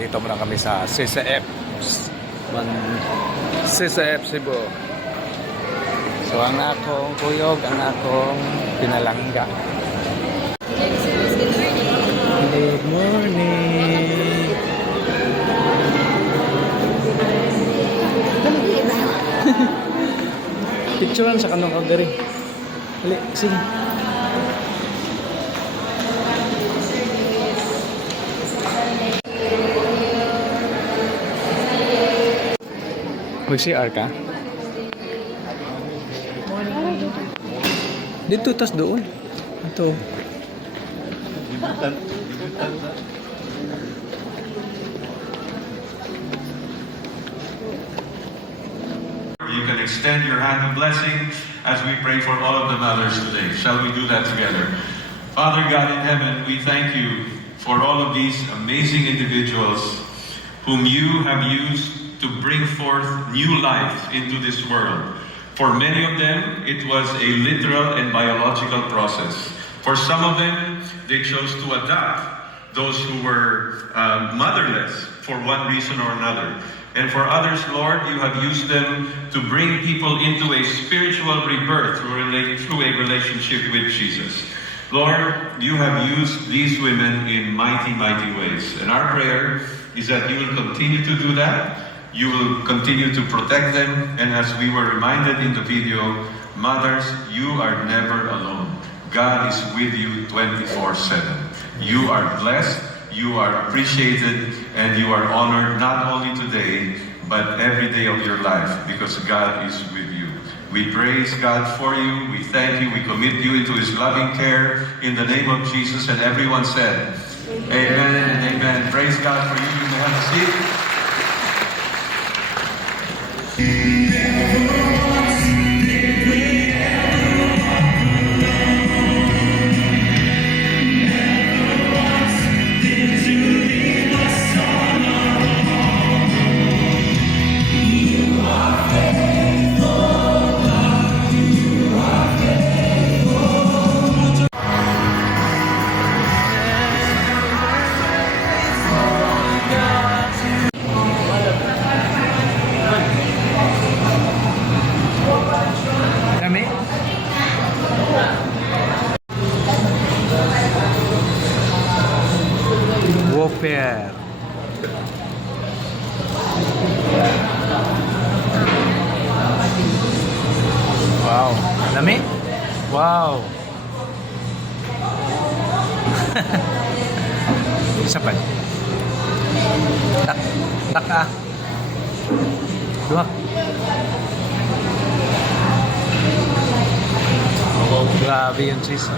Dito muna kami sa CCF. CCF Cebu. So ang akong kuyog, ang akong pinalangga. Good morning. Picturean sa kanong kagari. Dali, sige. Mag-CR ka? Dito, tas doon. Ito. You can extend your hand of blessing as we pray for all of the mothers today. Shall we do that together? Father God in heaven, we thank you for all of these amazing individuals whom you have used to bring forth new life into this world. For many of them, it was a literal and biological process. For some of them, they chose to adopt those who were motherless for one reason or another. And for others, Lord, you have used them to bring people into a spiritual rebirth through a relationship with Jesus. Lord, you have used these women in mighty, mighty ways. And our prayer is that you will continue to do that. You will continue to protect them. And as we were reminded in the video, mothers, you are never alone. God is with you 24/7. You are blessed, you are appreciated, and you are honored not only today, but every day of your life, because God is with you. We praise God for you. We thank you. We commit you into His loving care in the name of Jesus. And everyone said, Amen and amen. Praise God for you. You may have a seat. Kami? Whopper. Wow. Lami? Wow. Isa pa. Tak ah. Dua. Grabe yun, sis.